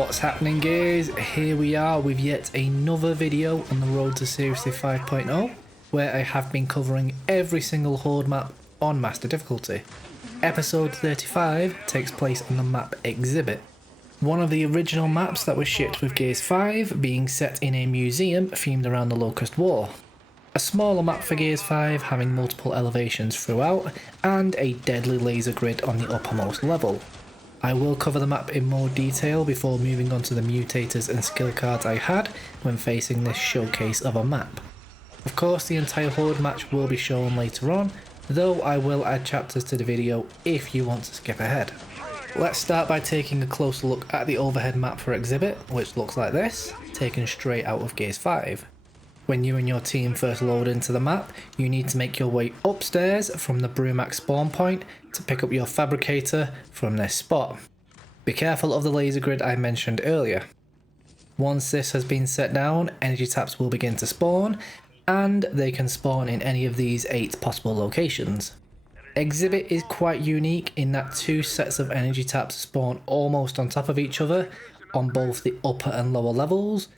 What's happening, guys? Here we are with yet another video on the road to Seriously 5.0, where I have been covering every single Horde map on Master difficulty. Episode 35 takes place on the map Exhibit, one of the original maps that was shipped with Gears 5 being set in a museum themed around the Locust War. A smaller map for Gears 5 having multiple elevations throughout and a deadly laser grid on the uppermost level. I will cover the map in more detail before moving on to the mutators and skill cards I had when facing this showcase of a map. Of course, the entire Horde match will be shown later on, though I will add chapters to the video if you want to skip ahead. Let's start by taking a closer look at the overhead map for Exhibit, which looks like this, taken straight out of Gears 5. When you and your team first load into the map, you need to make your way upstairs from the Brumac spawn point to pick up your fabricator from this spot. Be careful of the laser grid I mentioned earlier. Once this has been set down, energy taps will begin to spawn, and they can spawn in any of these 8 possible locations. Exhibit is quite unique in that 2 sets of energy taps spawn almost on top of each other on both the upper and lower levels,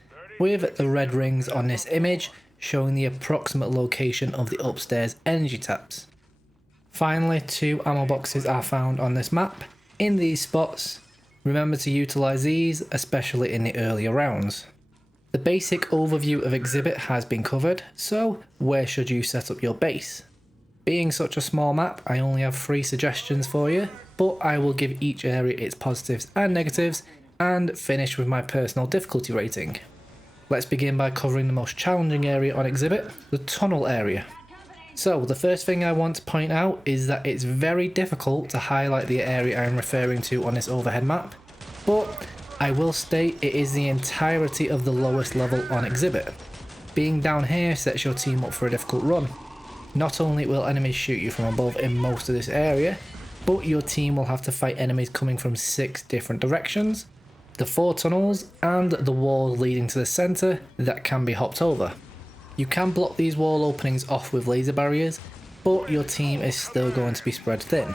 with the red rings on this image showing the approximate location of the upstairs energy taps. Finally, 2 ammo boxes are found on this map in these spots. Remember to utilise these, especially in the earlier rounds. The basic overview of Exhibit has been covered, so where should you set up your base? Being such a small map, I only have 3 suggestions for you, but I will give each area its positives and negatives and finish with my personal difficulty rating. Let's begin by covering the most challenging area on Exhibit, the tunnel area. So the first thing I want to point out is that it's very difficult to highlight the area I'm referring to on this overhead map, but I will state it is the entirety of the lowest level on Exhibit. Being down here sets your team up for a difficult run. Not only will enemies shoot you from above in most of this area, but your team will have to fight enemies coming from 6 different directions, the 4 tunnels and the walls leading to the centre that can be hopped over. You can block these wall openings off with laser barriers, but your team is still going to be spread thin.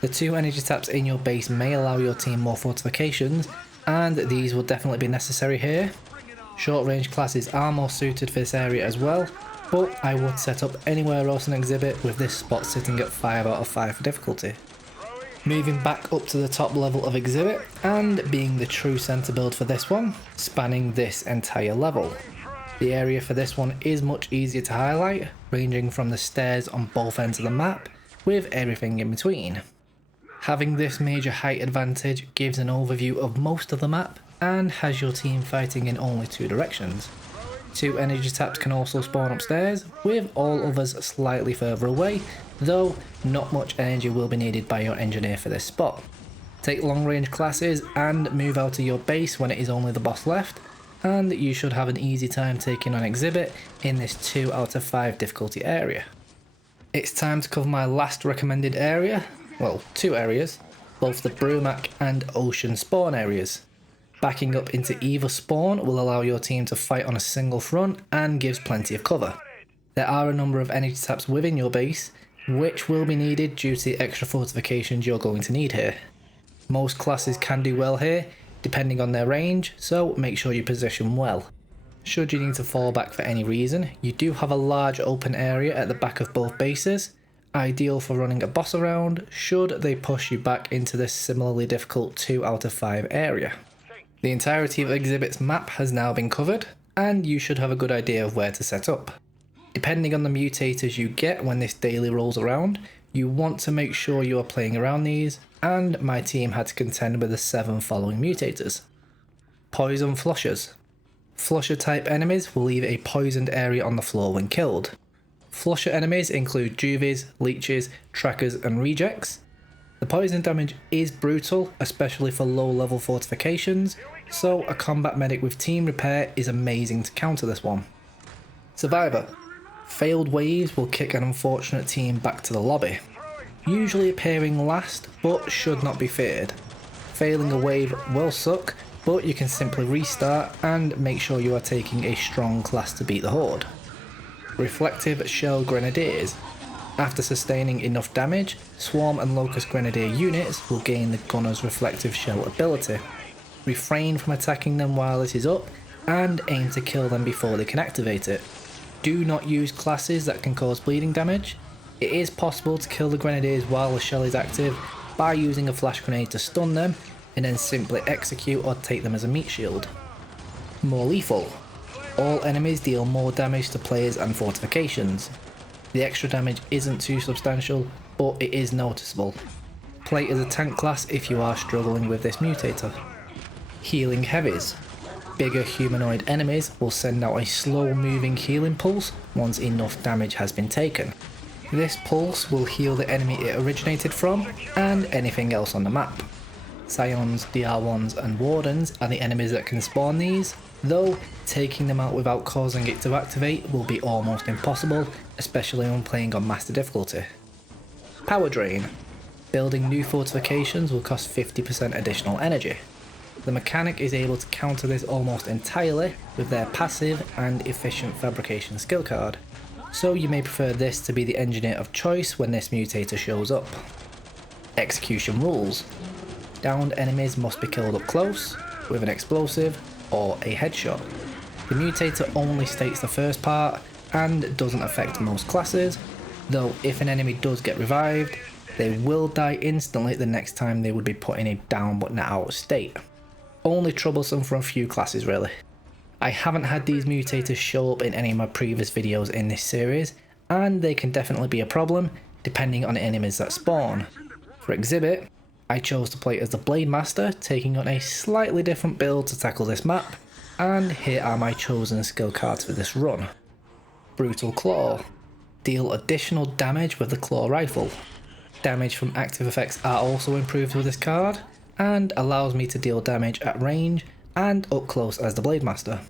The 2 energy taps in your base may allow your team more fortifications, and these will definitely be necessary here. Short range classes are more suited for this area as well, but I would set up anywhere else in Exhibit with this spot sitting at 5 out of 5 for difficulty. Moving back up to the top level of Exhibit and being the true centre build for this one, spanning this entire level. The area for this one is much easier to highlight, ranging from the stairs on both ends of the map, with everything in between. Having this major height advantage gives an overview of most of the map and has your team fighting in only 2 directions. 2 energy taps can also spawn upstairs, with all others slightly further away, though not much energy will be needed by your engineer for this spot. Take long range classes and move out of your base when it is only the boss left, and you should have an easy time taking on Exhibit in this 2 out of 5 difficulty area. It's time to cover my last recommended area, well, 2 areas, both the Brumac and Ocean spawn areas. Backing up into either spawn will allow your team to fight on a single front and gives plenty of cover. There are a number of energy taps within your base, which will be needed due to the extra fortifications you're going to need here. Most classes can do well here, depending on their range, so make sure you position well. Should you need to fall back for any reason, you do have a large open area at the back of both bases, ideal for running a boss around should they push you back into this similarly difficult 2 out of 5 area. The entirety of Exhibit's map has now been covered, and you should have a good idea of where to set up. Depending on the mutators you get when this daily rolls around, you want to make sure you are playing around these, and my team had to contend with the 7 following mutators. Poison flushers. Flusher type enemies will leave a poisoned area on the floor when killed. Flusher enemies include juvies, leeches, trackers and rejects. The poison damage is brutal, especially for low level fortifications, so a combat medic with team repair is amazing to counter this one. Survivor. Failed waves will kick an unfortunate team back to the lobby, usually appearing last but should not be feared. Failing a wave will suck, but you can simply restart and make sure you are taking a strong class to beat the Horde. Reflective Shell Grenadiers. After sustaining enough damage, Swarm and Locust Grenadier units will gain the Gunner's Reflective Shell ability. Refrain from attacking them while this is up, and aim to kill them before they can activate it. Do not use classes that can cause bleeding damage. It is possible to kill the grenadiers while the shell is active by using a flash grenade to stun them, and then simply execute or take them as a meat shield. More lethal. All enemies deal more damage to players and fortifications. The extra damage isn't too substantial, but it is noticeable. Play as a tank class if you are struggling with this mutator. Healing heavies. Bigger humanoid enemies will send out a slow moving healing pulse once enough damage has been taken. This pulse will heal the enemy it originated from and anything else on the map. Scions, DR1s and Wardens are the enemies that can spawn these, though taking them out without causing it to activate will be almost impossible, especially when playing on master difficulty. Power drain. Building new fortifications will cost 50% additional energy. The mechanic is able to counter this almost entirely with their passive and efficient fabrication skill card, so you may prefer this to be the engineer of choice when this mutator shows up. Execution rules. Downed enemies must be killed up close, with an explosive or a headshot. The mutator only states the first part and doesn't affect most classes, though if an enemy does get revived, they will die instantly the next time they would be put in a down but not out state. Only troublesome for a few classes really. I haven't had these mutators show up in any of my previous videos in this series, and they can definitely be a problem depending on the enemies that spawn. For exhibit, I chose to play as the Blademaster, taking on a slightly different build to tackle this map, and here are my chosen skill cards for this run. Brutal Claw. Deal additional damage with the claw rifle. Damage from active effects are also improved with this card, and allows me to deal damage at range and up close as the Blademaster.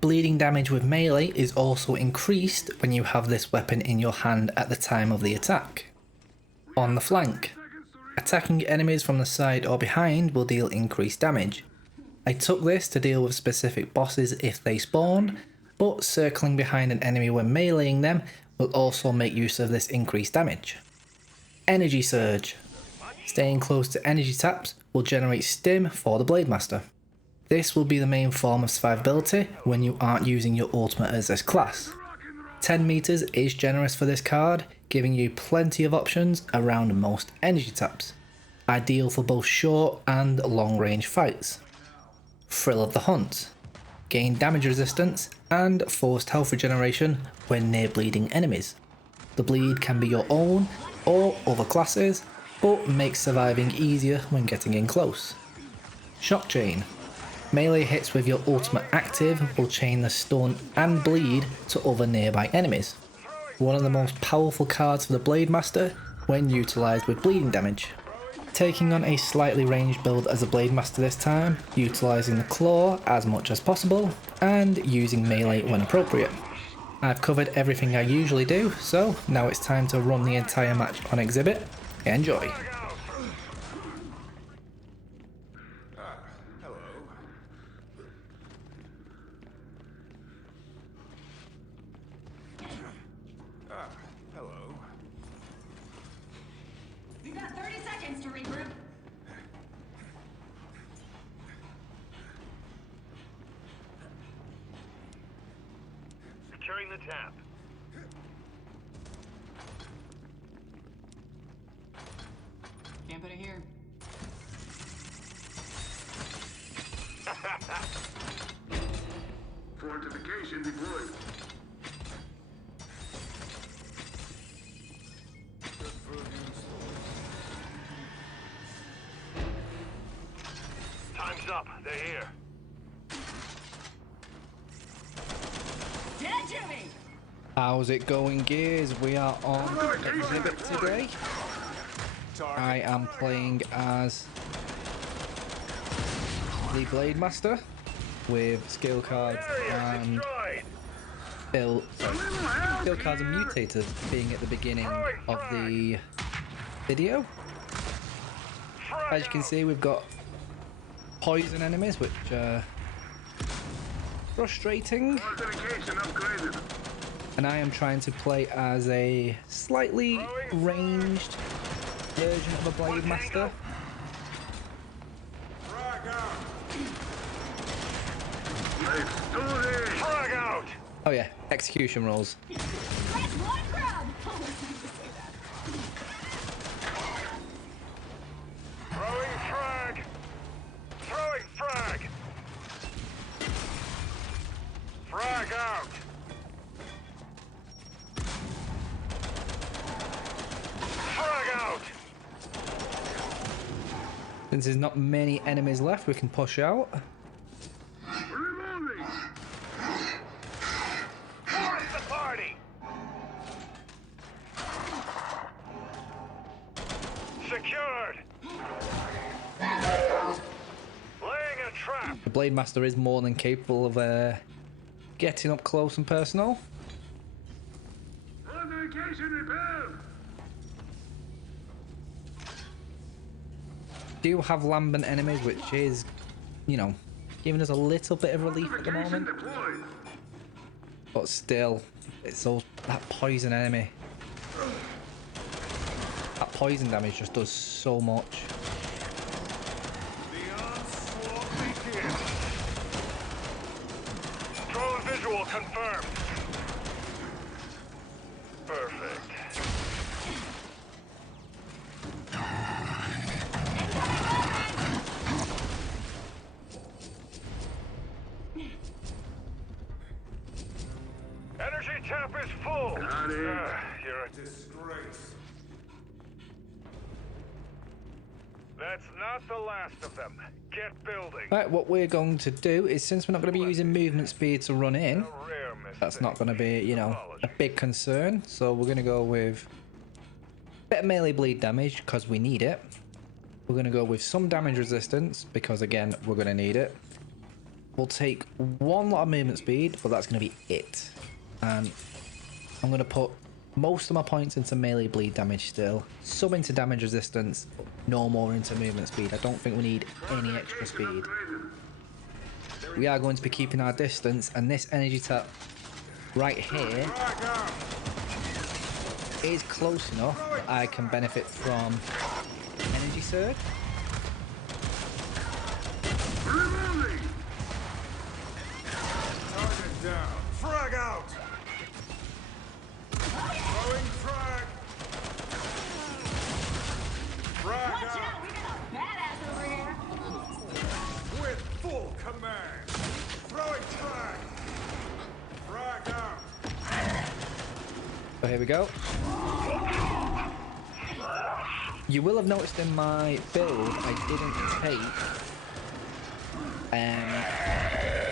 Bleeding damage with melee is also increased when you have this weapon in your hand at the time of the attack. On the flank. Attacking enemies from the side or behind will deal increased damage. I took this to deal with specific bosses if they spawn, but circling behind an enemy when meleeing them will also make use of this increased damage. Energy Surge. Staying close to energy taps will generate stim for the Blademaster. This will be the main form of survivability when you aren't using your ultimate as this class. 10 meters is generous for this card, giving you plenty of options around most energy taps. Ideal for both short and long range fights. Thrill of the Hunt. Gain damage resistance and forced health regeneration when near bleeding enemies. The bleed can be your own or other classes, but makes surviving easier when getting in close. Shock Chain. Melee hits with your ultimate active will chain the stun and bleed to other nearby enemies. One of the most powerful cards for the Blademaster when utilised with bleeding damage. Taking on a slightly ranged build as a Blademaster this time, utilising the claw as much as possible, and using melee when appropriate. I've covered everything I usually do, so now it's time to run the entire match on exhibit. Enjoy! We've got 30 seconds to regroup. Securing the tap. Can't put it here. Fortification deployed. Time's up. They're here. Dead Jimmy! How's it going, Gears? We are on exhibit today. I am playing as the Blademaster with skill cards and skill cards and mutators being at the beginning of the video. As you can see, we've got poison enemies, which are frustrating. And I am trying to play as a slightly ranged version of a Blademaster. Let's do this! Frag out! Oh yeah, execution rolls. That's one crowd. Oh, it's nice to say that. Throwing frag! Throwing frag! Frag out! Frag out! Since there's not many enemies left, we can push out. Reloading! Where is the party? Secured! Laying a trap! The Blademaster is more than capable of getting up close and personal. Fortification repaired! Do have lambent enemies, which is, you know, giving us a little bit of relief at the Fortification moment. deployed! But still, it's all that poison enemy. That poison damage just does so much. The onslaught begins! Drone visual confirmed! Perfect. Energy tap is full! Got it. You're a disgrace. That's not the last of them. Get building. Right, what we're going to do is, since we're not going to be using movement speed to run in, A rare mistake. that's not going to be, you know, a big concern. So we're going to go with a bit of melee bleed damage because we need it. We're going to go with some damage resistance because, again, we're going to need it. We'll take one lot of movement speed, but that's going to be it. And I'm going to put most of my points into melee bleed damage still. Some into damage resistance, no more into movement speed. I don't think we need any extra speed. We are going to be keeping our distance, and this energy tap right here Frag out! is close enough that I can benefit from energy surge. Reloading! Target down. Frag out! Throwing frag! Frag Watch out! out, we got a badass over here. With full command! Throwing frag! Frag out! So here we go. You will have noticed in my build I didn't take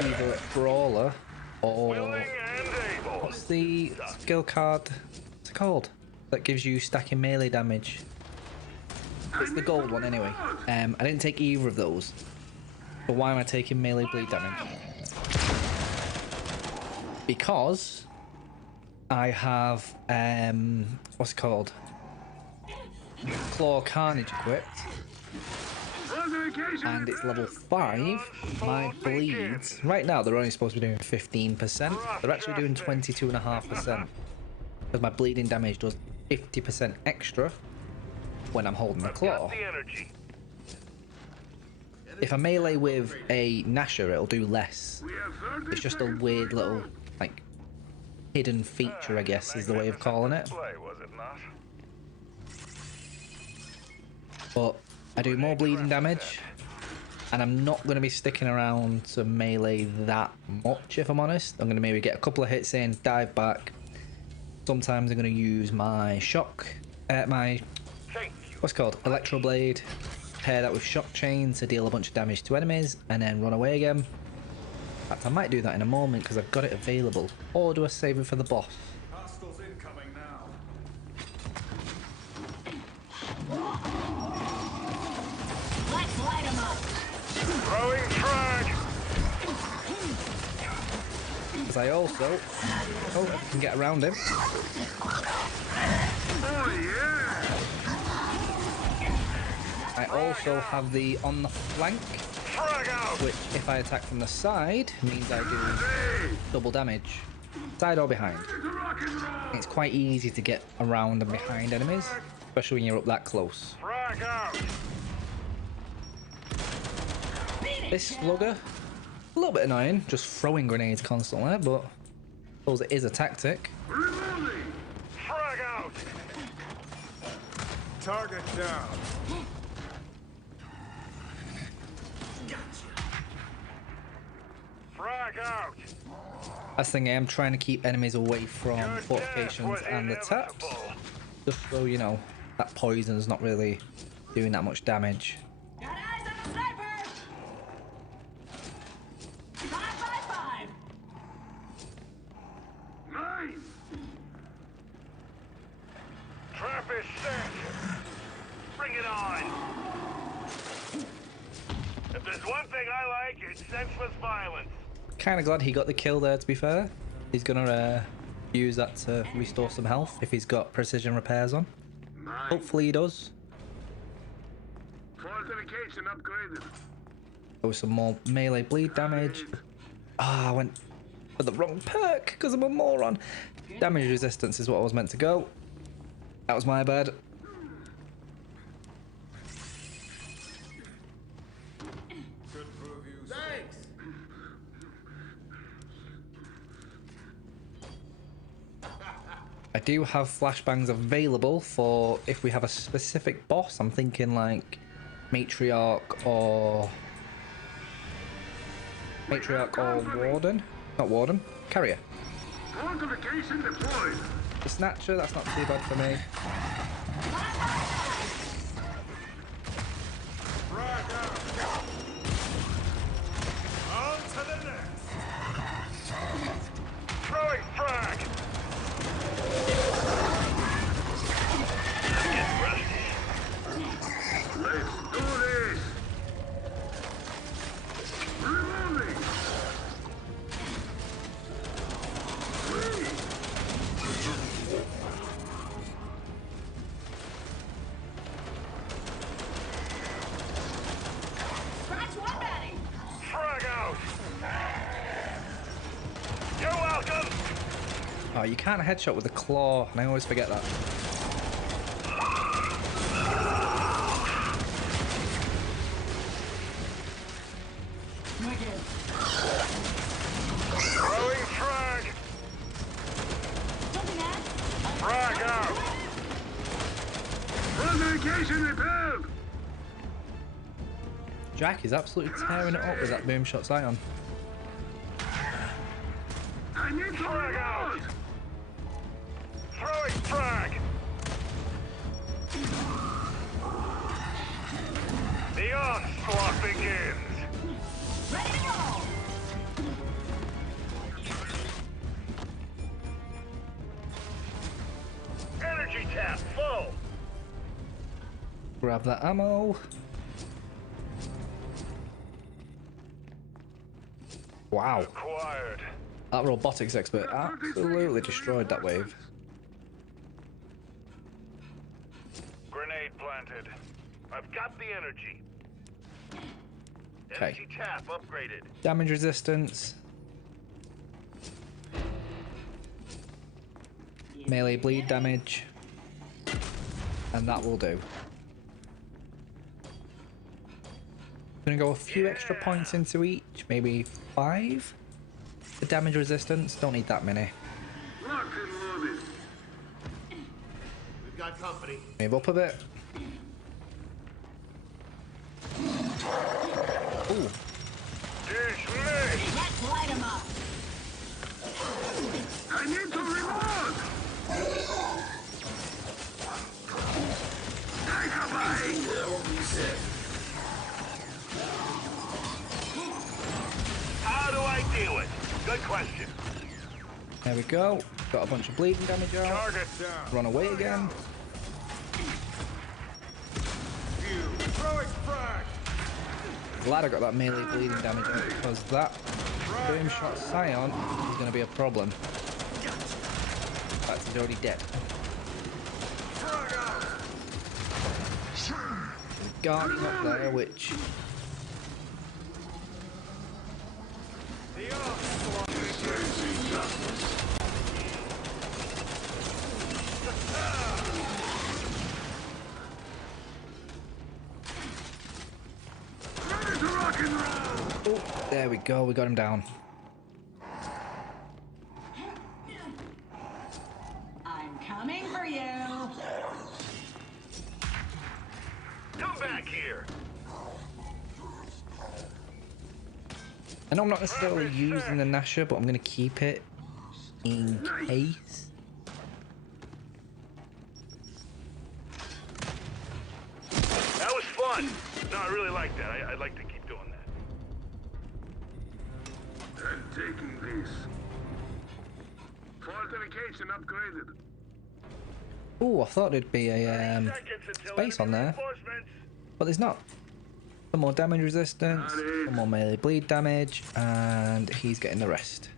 either Brawler or Willing and able! what's the skill card? What's it called? That gives you stacking melee damage. It's the gold one anyway. I didn't take either of those. But why am I taking melee bleed damage? Because I have what's it called? Claw Carnage equipped, Fortification and it's level repaired! 5. My bleeds right now they're only supposed to be doing 15%. They're actually doing 22.5% because my bleeding damage does 50% extra when I'm holding the claw. Got the energy. If I melee with a Nasher, it'll do less. We have 30 It's just a seconds weird to little, reload. like, hidden feature, I guess, is the way of calling it. Play, was it not? But I do more bleeding damage, and I'm not going to be sticking around to melee that much, if I'm honest. I'm going to maybe get a couple of hits in, dive back. Sometimes I'm going to use my shock, my, Thank you. what's it called, Electro Blade, pair that with shock chain to deal a bunch of damage to enemies, and then run away again. In fact, I might do that in a moment because I've got it available. Or do I save it for the boss? Hostiles incoming now. Let's light them up. Throwing frag! As I also... Oh, I can get around him. Oh yeah! I also have the on the flank, Frag out! which if I attack from the side, means I do Hey! double damage. Side or behind. To rock and roll! It's quite easy to get around and behind enemies, especially when you're up that close. Frag out! This slugger A little bit annoying, just throwing grenades constantly, but I suppose it is a tactic. Reloading! Frag out! Target down. Frag out! Last thing I am trying to keep enemies away from Your fortifications death was and the taps. inevitable. Just so you know, that poison's not really doing that much damage. Got eyes on the sniper! 555! Mine! Trap is set! Bring it on! If there's one thing I like, it's senseless violence. Kind of glad he got the kill there, to be fair. He's gonna use that to restore some health if he's got precision repairs on. Mine! Hopefully he does. Fortification upgraded. There was some more melee bleed damage. Ah, I went for the wrong perk because I'm a moron. Damage resistance is what I was meant to go. That was my bad. Could prove useful. Thanks! I do have flashbangs available for if we have a specific boss. I'm thinking like Matriarch or Warden. Not Warden. Carrier. Fortification deployed. The Snatcher, that's not too bad for me. Frag out. On to the next. Throwing frag! Get ready. Let's do this! Reloading! Free! Scratch one batty! Frag out! You're welcome! Oh, you can't headshot with a claw, and I always forget that. Wicked. Throwing frag! Jumping at. Frag out! Fortification repaired! Jack is absolutely tearing it up with that boom shot Zion. I need to Frag out! reload! Throwing frag! The onslaught begins! Ready to roll! Energy tap full! Grab that ammo. Wow, Acquired. that robotics expert absolutely destroyed that wave. Grenade planted. I've got the energy. Okay. Energy tap upgraded. Damage resistance. Melee bleed damage. And that will do. Gonna go a few extra points into each, maybe 5. The damage resistance, don't need that many. Locked and loaded. We've got company. Move up a bit. Ooh, Dish me! Let's light 'em up! I need to reload! Take a bite! How do I deal it? Good question. there we go. Got a bunch of bleeding damage out. Target down. Run away again. You. Throwing frag. Glad I got that melee bleeding damage out because that boom shot Scion is going to be a problem. In fact, he's already dead. Frag out. There's a Guardian up there, which The onslaught begins. Ready to rock and roll! oh, there There we go, we got him down. I'm coming for you. Come back here. I know I'm not necessarily using the Nasher, but I'm going to keep it in case. That was fun. No, I really like that. I'd like to keep doing that. I'm taking this. Fortification upgraded. Oh, I thought there'd be a space on there, but there's not. Some more damage resistance, some more melee bleed damage, and he's getting the rest.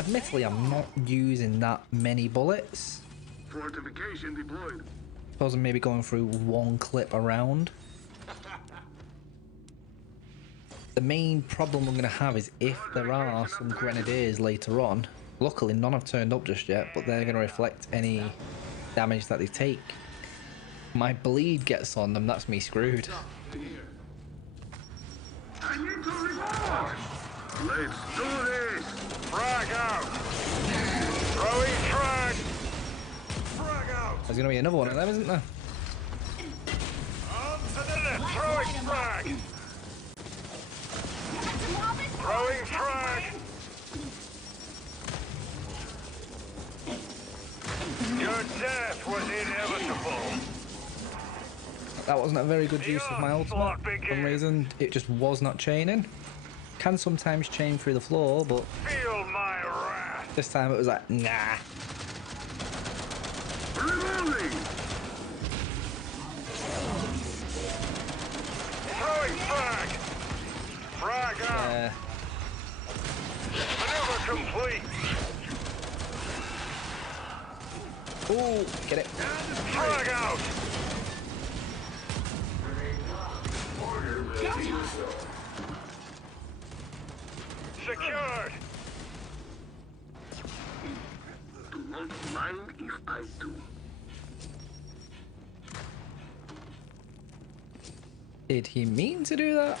Admittedly, I'm not using that many bullets. Fortification deployed. Suppose I'm maybe going through one clip around. The main problem we're going to have is if there are some grenadiers later on. Luckily, none have turned up just yet, but they're going to reflect any damage that they take. My bleed gets on them, that's me screwed. I need to reload. Let's do this. Frag out. Throwing frag. Frag out! There's going to be another one of them, isn't there? On to the left. Throwing frag. Throwing frag. Your death was inevitable. That wasn't a very good use of my ultimate. For some reason, it just was not chaining. Can sometimes chain through the floor, but Feel my wrath. this time it was like, nah. Reloading. Throwing frag. Frag out. Maneuver complete. Oh, get it. Frag out. Secured. Do not mind if I do. Did he mean to do that?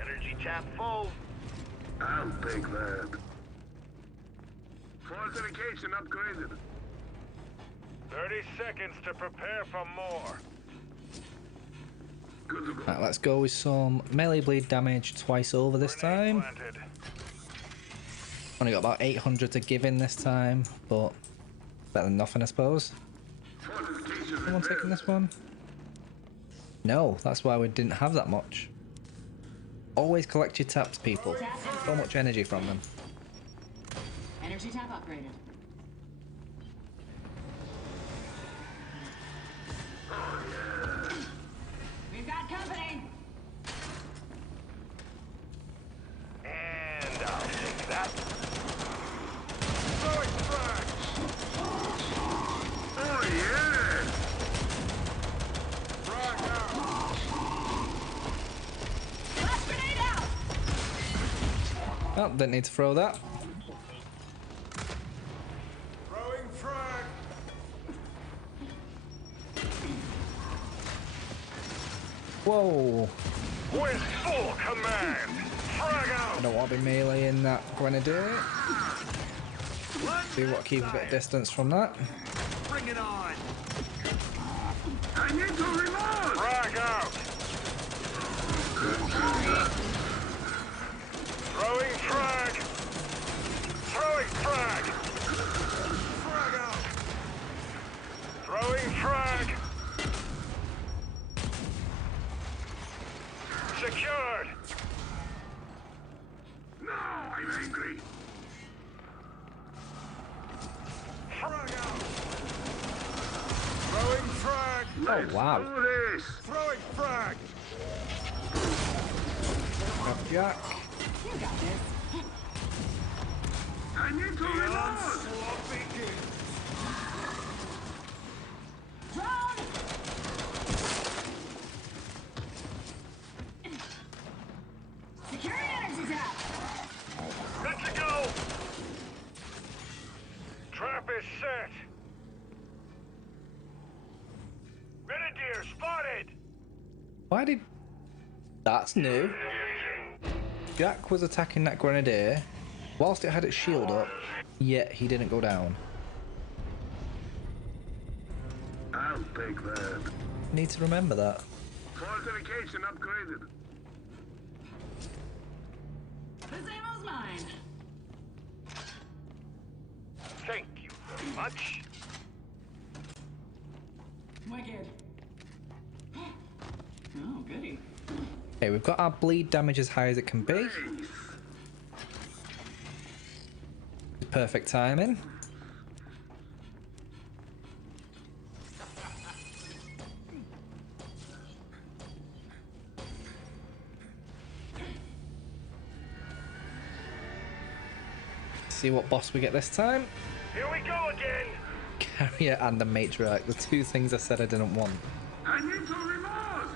Energy tap full. I'll take that. Fortification upgraded. 30 seconds to prepare for more. Good to go. Right, let's go with some melee bleed damage twice over this time. Planted. Only got about 800 to give in this time, but better than nothing, I suppose. Fortification Someone taking repaired. this one? No, that's why we didn't have that much. Always collect your taps, people. So much energy from them. Energy tap upgraded. We've got company. And I'll take that. Throwing frag! Oh yeah! Frag out! Blast grenade out. Oh, didn't need to throw that. Throwing frag! Whoa! With full command. Frag I out. don't want to be meleeing that grenadier. Do what, keep a bit of distance from that. Bring it on! I need to reload! Frag out. Throwing frag. Throwing frag. Frag out! Throwing frag. Secured. No, I'm angry. Frag out. Throwing frag! Let's wow. do this! Throwing frag! Grab Jack. You got this. I need to The reload! onslaught begins! Drone. Securing energy tap. Good to go. Trap is set. Why did... That's new. Jack was attacking that grenadier whilst it had its shield up, yet he didn't go down. I'll take that. Need to remember that. Fortification upgraded. This ammo's mine. Thank you very much. Wicked. Oh, goody. Okay, we've got our bleed damage as high as it can be. Perfect timing. See what boss we get this time. Here we go again. Carrier and the matriarch, the two things I said I didn't want. I need to reload!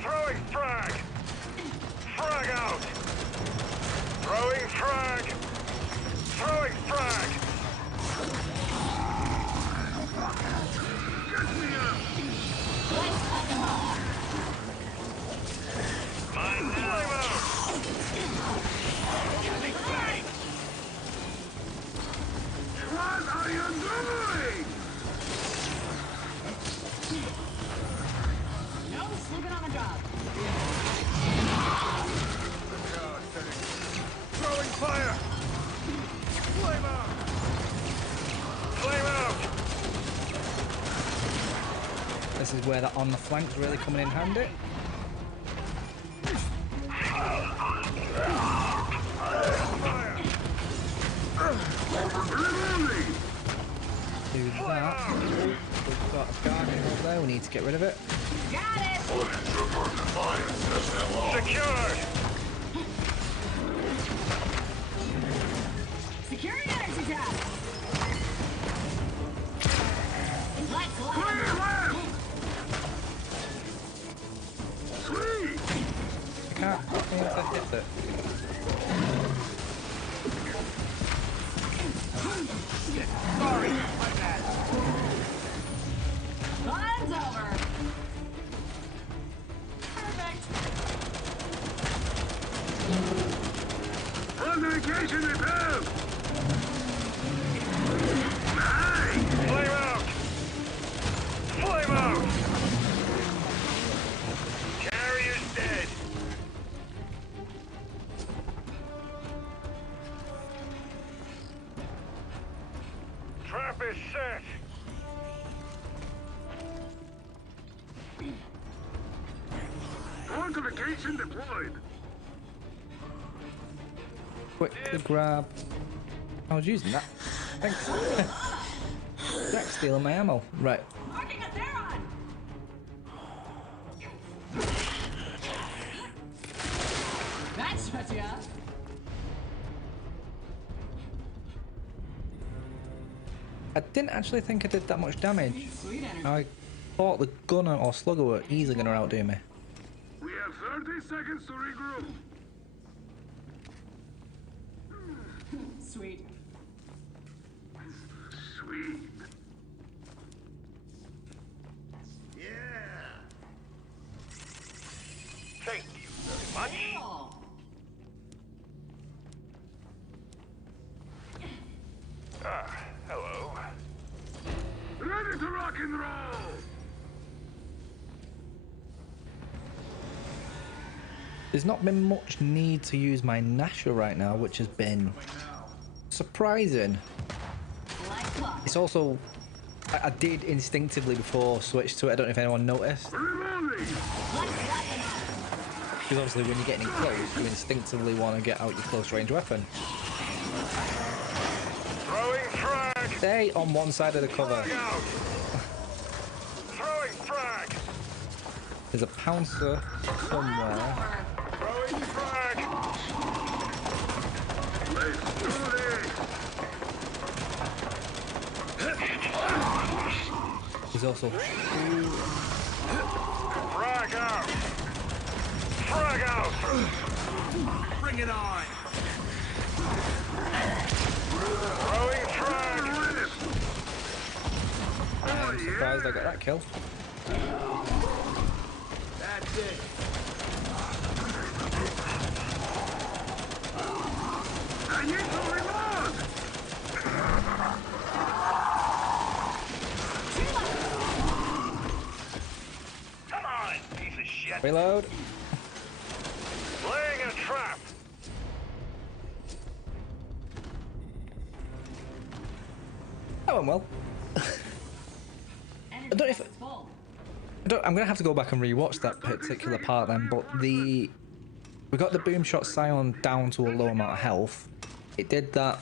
Throwing frag. Frag out. Throwing frag. Throwing frag. Get me up! Mine now. What are you doing? No sleeping on the job. Throwing fire! Flame out! Flame out. This is where that on the flank's really coming in handy. Reloading! Do that. We've got a guardian up there, we need to get rid of it. Got it. Secured. Securing energy tab. Let's Clear left! Sweet! I can't seem to hit it. Sorry, my bad. Fun's over. Perfect. Fortification repaired! Nice! Flame out. Flame out. Carrier's dead. Trap is set. Fortification deployed. Quickly grab. I was using that. Thanks. Jack's stealing my ammo. Right. Marking a Theron. That shuts you up. I didn't actually think I did that much damage. Sweet energy. I thought the gunner or slugger were easily going to outdo me. We have 30 seconds to regroup. Sweet. Sweet. Thank you very much. Cool. Ah, hello. Ready to rock and roll! There's not been much need to use my Nasher right now, which has been surprising. Like clock. It's also... I did instinctively before switch to it, I don't know if anyone noticed. Reloading! Because obviously when you're getting in close, you instinctively want to get out your close range weapon. Throwing frag. Stay on one side of the cover. Frag out. Throwing frag. There's a pouncer somewhere. Throwing frag. Let's do this! There's also... Frag out. Frag out. Bring it on! Throwing frag. I'm surprised I got that kill. That's it. I need to reload! Come on, piece of shit. Reload. Laying a trap. That went well. I don't know if I'm gonna have to go back and rewatch that particular part then, but we got the boom shot Scion down to a low amount of health. It did that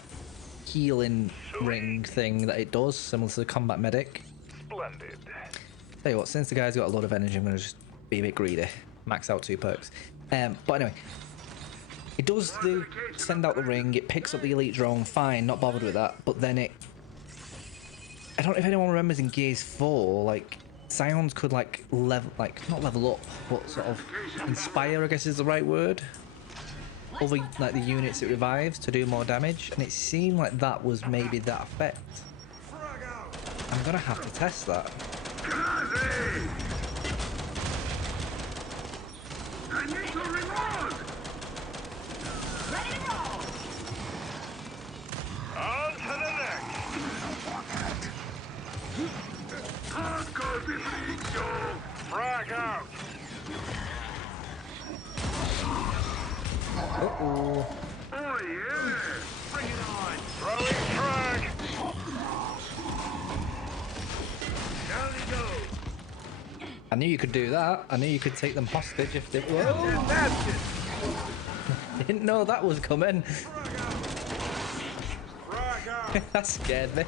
healing ring thing that it does, similar to the combat medic. Splendid. Tell you what, since the guy's got a lot of energy, I'm gonna just be a bit greedy, max out 2 perks. But anyway, it does send out the ring, it picks up the elite drone, fine, not bothered with that, but then I don't know if anyone remembers in Gears 4, like, Scions could, like, not level up, but sort of inspire, I guess is the right word, over, like, the units it revives to do more damage, and it seemed like that was maybe that effect. I'm gonna have to test that. Grazie! I need to reload! Ready to roll. On to the next. Hardcore defeat, Frag out. Uh-oh. Oh yeah! Bring it on. Throwing frag. Down he goes. I knew you could do that. I knew you could take them hostage if they... Whoa! That's it. Didn't know that was coming. Frag out. That scared me.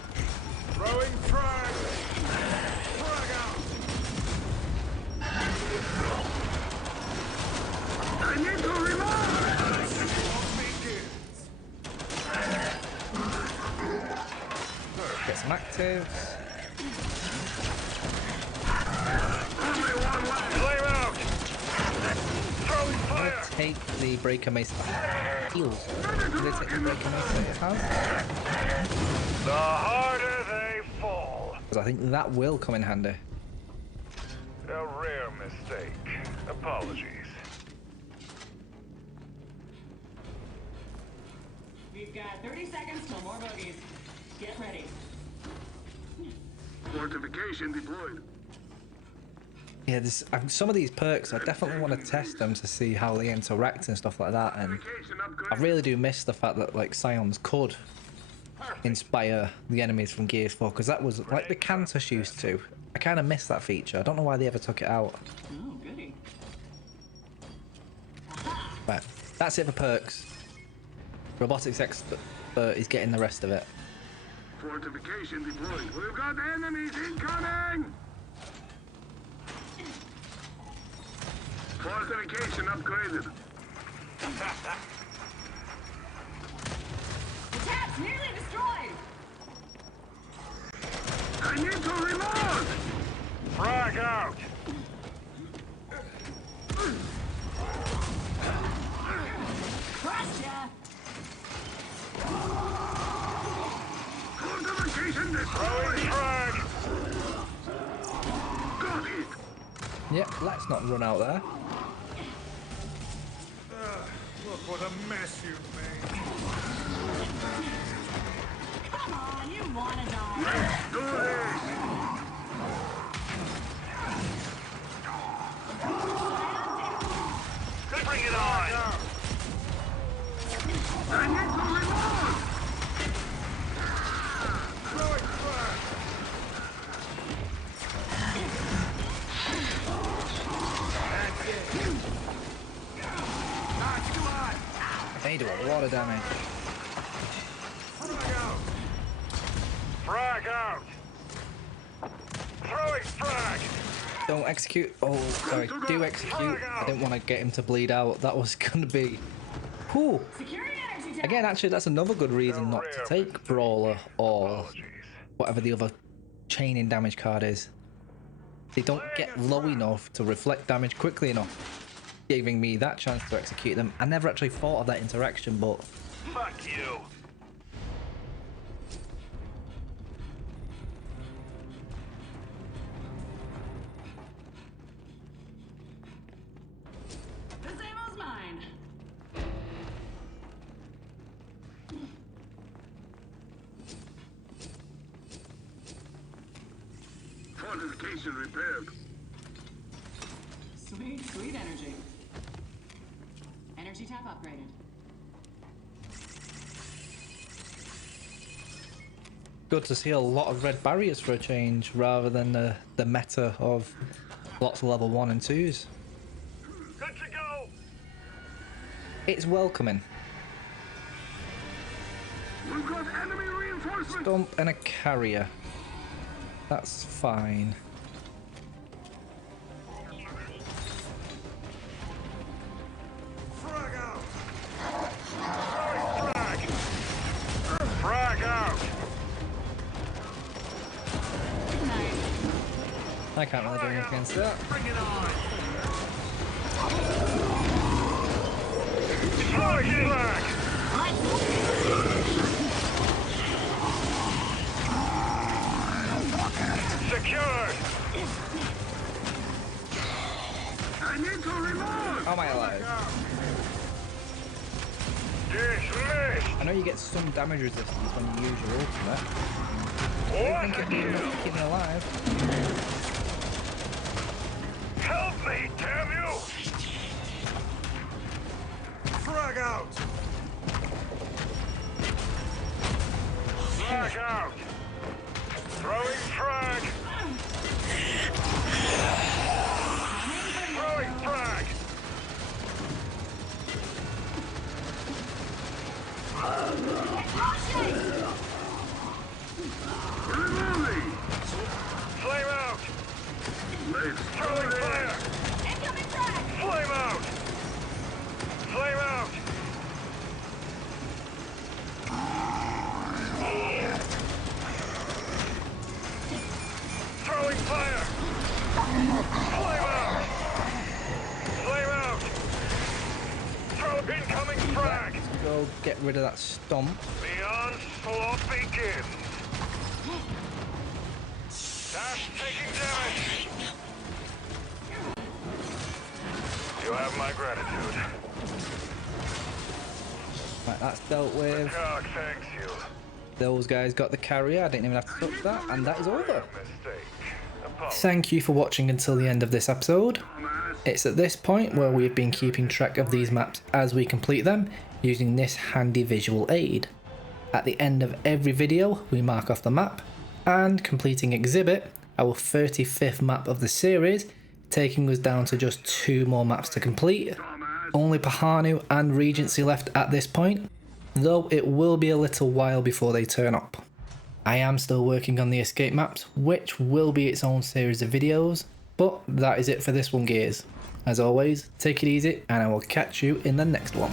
Throwing frag. Frag out. I need to reload! Get some actives. Only one left! Flame out. Throwing I'm fire. gonna take the breaker mace. Heals. Did they take the breaker mace that it has? The harder they fall. Because I think that will come in handy. A rare mistake. Apologies. We've got 30 seconds till more bogeys. Get ready. Fortification deployed. Yeah, some of these perks, I definitely want to test them to see how they interact and stuff like that. And Fortification upgrade. I really do miss the fact that, like, Scions could inspire the enemies from Gears 4, because that was like the Cantus used to. I kind of miss that feature. I don't know why they ever took it out. Oh, goody. Right, that's it for perks. Robotics expert is getting the rest of it. Fortification deployed. We've got enemies incoming! Fortification upgraded. The tab's nearly destroyed. I need to reload! Frag out. Crushed ya. Fortification Throwing destroyed! frag. Got it! Yep, let's not run out there. Look what a mess you made. Come on, you wanna die. Let's do this! Bring it on. I need to reload! Throwing frag. That's it. Knock you on. They do a lot of damage. Frag out. Frag out. Throwing frag. Don't execute. Oh, sorry. Do execute. I didn't want to get him to bleed out. That was going to be... Whew. Securing energy tab. Again, actually, that's another good reason not to take Brawler or Apologies. whatever the other chaining damage card is. They don't get low enough to reflect damage quickly enough, giving me that chance to execute them. I never actually thought of that interaction, but Fuck you. Fortification repaired. Sweet, sweet energy. Energy tap upgraded. Good to see a lot of red barriers for a change, rather than the meta of lots of level 1 and 2s. Good to go! It's welcoming. We've got enemy reinforcements. Stump and a carrier. That's fine. Frag out! Frag! Frag out! Nice. I can't really do anything against that. Bring it on! Frag! Frag! Secured! I need to reload. How am I alive? Dismissed! I know you get some damage resistance when you use your ultimate. What I a think it kill! will keep me alive. Help me, damn you! Frag out! Frag out! Throwing frag! Throwing frag! Reloading. Flame out! Let's Throwing fire! Incoming frag! Flame out! Flame out! Throwing fire! Flame out! Flame out! Throw incoming frag! Let's go get rid of that stomp. The onslaught begins! Dash taking damage! You have my gratitude. Right, that's dealt with. God thanks you. Those guys got the carrier. I didn't even have to touch that, and that is over. Mistake. Apologies. Thank you for watching until the end of this episode. It's at this point where we've been keeping track of these maps as we complete them using this handy visual aid. At the end of every video we mark off the map, and completing Exhibit, our 35th map of the series, taking us down to just 2 more maps to complete. Only Pahanu and Regency left at this point, though it will be a little while before they turn up. I am still working on the escape maps, which will be its own series of videos, but that is it for this one, Gears. As always, take it easy and I will catch you in the next one.